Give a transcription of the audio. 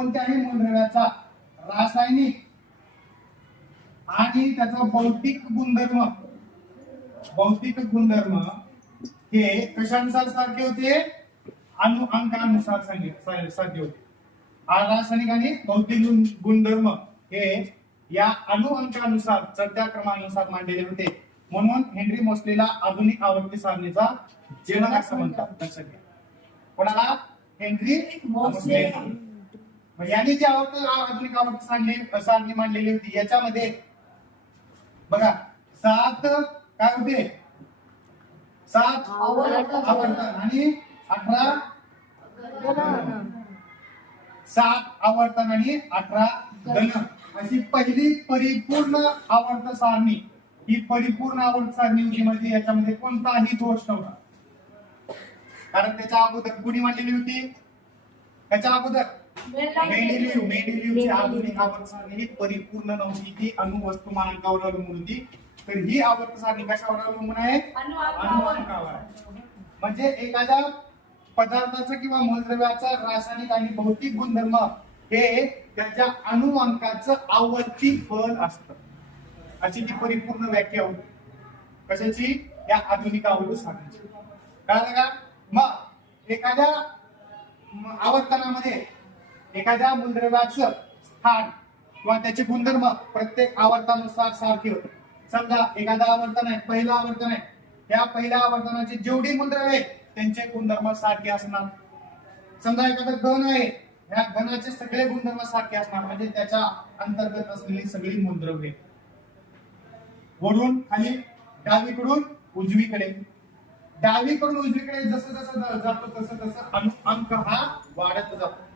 कोणत्याही मूलद्रव्याचा रासायनिक आणि त्याचा भौतिक गुणधर्म हे कशानुसार सारखे होते? अणु अंकानुसार सारखे होते. रासायनिक आणि भौतिक गुणधर्म हे या अणु अंकानुसार चढत्या क्रमानुसार मांडलेले होते. म्हणून हेनरी मोसलेला आधुनिक आवर्ती सारणीचा जनक असं म्हणतात. लक्षात घ्या. कोणाला? हेनरी मोसले. यांनी जी आधुनिक आवर्ती सारणी मांडलेली होती याच्यामध्ये बघा 7 काय होते? 7 आवर्तन आणि 18 7 आवर्तन आणि 18 घन अशी पहिली परिपूर्ण आवर्त सारणी. ही परिपूर्ण आवर्त सारणी होती. म्हणजे याच्यामध्ये कोणताही दोष नव्हता. कारण त्याच्या अगोदर कुणी मांडलेली होती? त्याच्या अगोदर मेंडेलीवची आधुनिक आवर्त सारणी ही परिपूर्ण नव्हती. ती अणुवस्तुमानांकावर अवलंबून होती. तर ही आवर्त सारणी कशावर अवलंबून आहे? अणुअंकावर. म्हणजे एखाद्या पदार्थाचा किंवा मूलद्रव्याचा रासायनिक आणि भौतिक गुणधर्म हे त्याच्या अणुअंकाचं आवर्ती फल असतं. अशी ती परिपूर्ण व्याख्या होती. कशाची? या आधुनिक आवर्त सारणीची. कळलं का? मग एखाद्या आवर्तनामध्ये एखाद्या मूलद्रव्याचं स्थान किंवा त्याचे गुणधर्म प्रत्येक आवर्तनानुसार सारखे होते. समजा एखादा आवर्तन आहे, पहिलं आवर्तन आहे. त्या पहिल्या आवर्तनाचे जेवढी मूलद्रव्ये आहेत त्यांचे गुणधर्म सारखे असणार. समजा एखादा घन आहे, या घनाचे सगळे गुणधर्म सारखे असणार. म्हणजे त्याच्या अंतर्गत असलेली सगळी मूलद्रव्ये. वरून खाली डावीकडून उजवीकडे जसं जसं जातो तसं तसं अंक हा वाढत जातो.